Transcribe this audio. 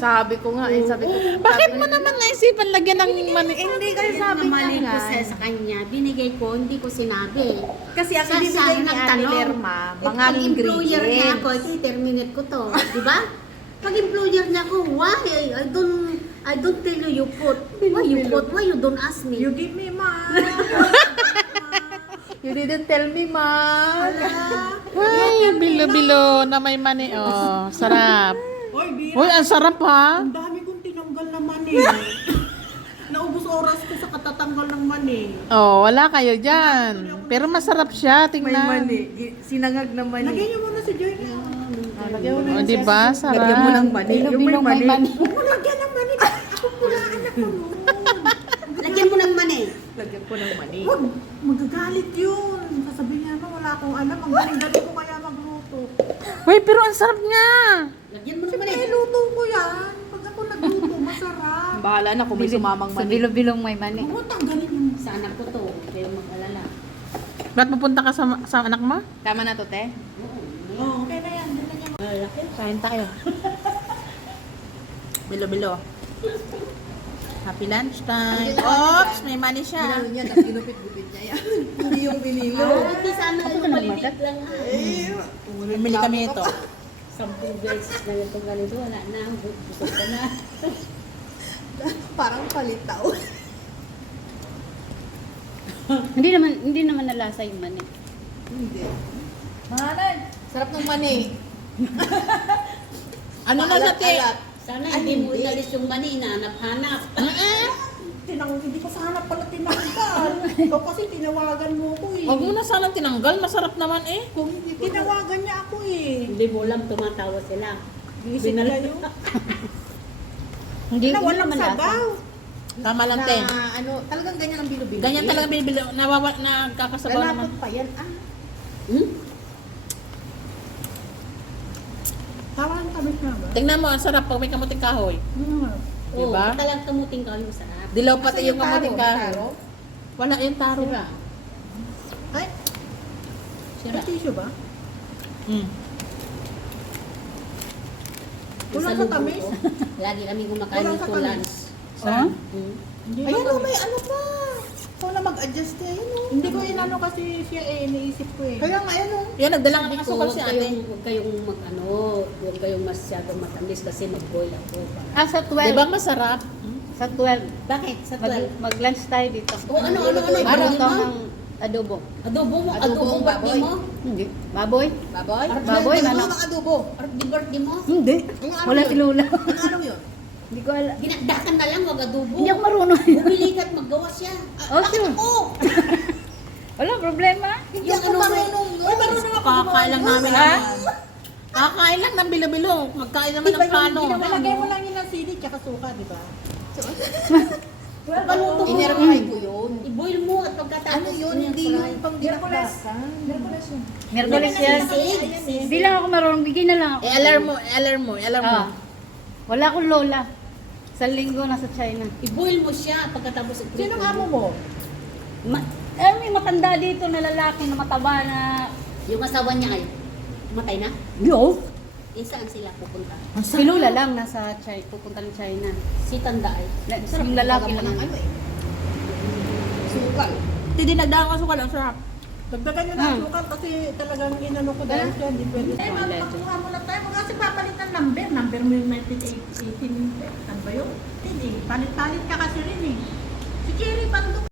Sabi ko nga, sabi ko. Bakit mo naman naisipan lagyan ng mani? Hindi kasi sabi Ang mali niya ko nga. sa kanya, binigay ko, hindi ko sinabi. Kasi ang Siya ibibigay ni Ate nagtanong. Lerma, mga Pag employer niya ako, ingredients. terminate ko to, di ba? Pag employer niya ako, why? I don't tell you put. Why you put? Why you don't ask me? You give me ma. You didn't tell me, ma. Ay, bilo-bilo na may mani. Oh, sarap. Oy, Bira. Uy, ang sarap ha. Ang dami kong tinanggal na mani. Naubos oras ko sa katatanggal ng mani. Oh, wala kayo dyan. Pero masarap siya, May tingnan. mani. Sinangag na mani. Lagyan niyo muna si Joy. Lagyan mo O, di ba? Sarap. Lagyan mo ng mani. Yung may mani. Huwag mo lagyan ng mani. Ako pulaan ako noon. Lagyan mo ng mani. Lagyan ko ng mani. Huwag, magagalit yun. Sasabihin niya na wala akong alam. Ang galing-galing ko kaya magluto. Uy, pero ang sarap niya. Lagyan mo ng mani. Eh, luto ko yan. Pag ako nagluto, masarap. Bahala na kung may sumamang Sa mani. bilo-bilong may mani. Huwag mo tanggalin yung Sa anak ko to, kayo mag-alala. Ba't pupunta ka sa anak mo? Tama na to, te? Oh, okay na yan. Dala niya. Malaki. Kain tayo. Bilo-bilo. Happy lunch time. Oops, may mani siya. Yan, ang ginupit-gupit niya yan. Hindi yung binilo. Hindi sana Ako yung ka maliit nagmatat? lang ha. Bumili kami ito. 10 beses ganito, wala na. Busog ka na. Parang palitaw. Hindi naman nalasa yung mani. Hindi. Mahanan. Sarap ng mani. Ano na sa te? Alat-alat. Sana hindi mo inalis yung mani, inaanap-hanap. Hindi ko sana pala tinanggal. Ikaw kasi tinawagan mo ko eh. Huwag mo na sanang tinanggal. Masarap naman eh. Kung hindi tinawagan niya ako eh. Hindi mo lang tumatawa sila. Isip na yun. Hindi Na hindi walang naman lasa. sabaw. Tama lang, te. Na ano, talagang ganyan ang bilo-bilo. Ganyan talaga binibili. Nagkakasabaw naman. Lalapot pa yan. Ah, Hmm? Tawa ang tamis na ba? Tingnan mo, ang sarap pag may kamuting kahoy. Oo, Diba? talagang kamuting ka yung sarap. Dilaw pati Asan yung kamuting taro? kahoy. Taro? Wala yung taro. Sira. Ay, Sira. may tissue ba? Mm. Wala Sa sa lubong tamis? ko, lagi kami kumakain Wala ng sa tulans. Oh? Hmm. Hindi ayun ko, o, may ano pa. Ikaw na mag-adjust eh. Ayun o. hindi ko inano kasi siya eh, naisip ko eh. Kaya nga, ayun o. Yan, nagdala nga Sabi ng ko, asukal si ate. Huwag kayong huwag kayong masyadong matamis kasi mag-boil ako. Ah, sa 12. Di ba masarap? Sa 12. Bakit? Sa 12? Mag-lunch tayo dito. O ano? Maruto Ano? ng adobo. Adobo mo? Adobong Adobong birthday baboy. mo? Hindi. Baboy? Baboy? Baboy, Ano manok. ang adobo? Birthday mo? Hindi. Ano araw Wala yun? si Lola. Ano araw yun? Hindi ko alam. Ginagdakan na lang, wag adobo. Hindi ako marunong. Bumili ka at maggawa siya. Oh, Bakit sure. ako? Wala problema. Hindi Yung ako ano, marunong nun. Ay, marunong ako Kakain lang namin. Ha? Kakain lang ng bilo-bilo. Magkain naman ng plano. Nalagay mo lang yun ng sili tsaka suka, di ba? Paluto mo. Inerfry ko yun. I-boil mo at pagkatapos. Ano yun? Hindi yung pang dinakdakan. Merkulis yan. Hindi lang ako marunong. Bigyan na lang ako. alarm mo. Ah. Wala akong lola. Sa linggo nasa China. I-boil mo siya pagkatapos i-prito. Sinong amo mo? May matanda dito na lalaki na mataba na... Yung asawa niya ay matay na? Yo! Eh, saan sila pupunta? Si Lola lang nasa China. Pupunta ng China. Si Tanda ay. Yung lalaki Taga mo ng lang. ano eh. Sukal. Hindi dinagdagan ko asukal. Ang sarap. Dagdagan nyo ng suka kasi talagang inano ko dahil siya, hindi pwede. Eh, Leche. magpakuha mo na tayo. Kasi papalitan number. Number mo yung 1918. Ano ba yun? Hindi. Palit-palit ka kasi rin eh.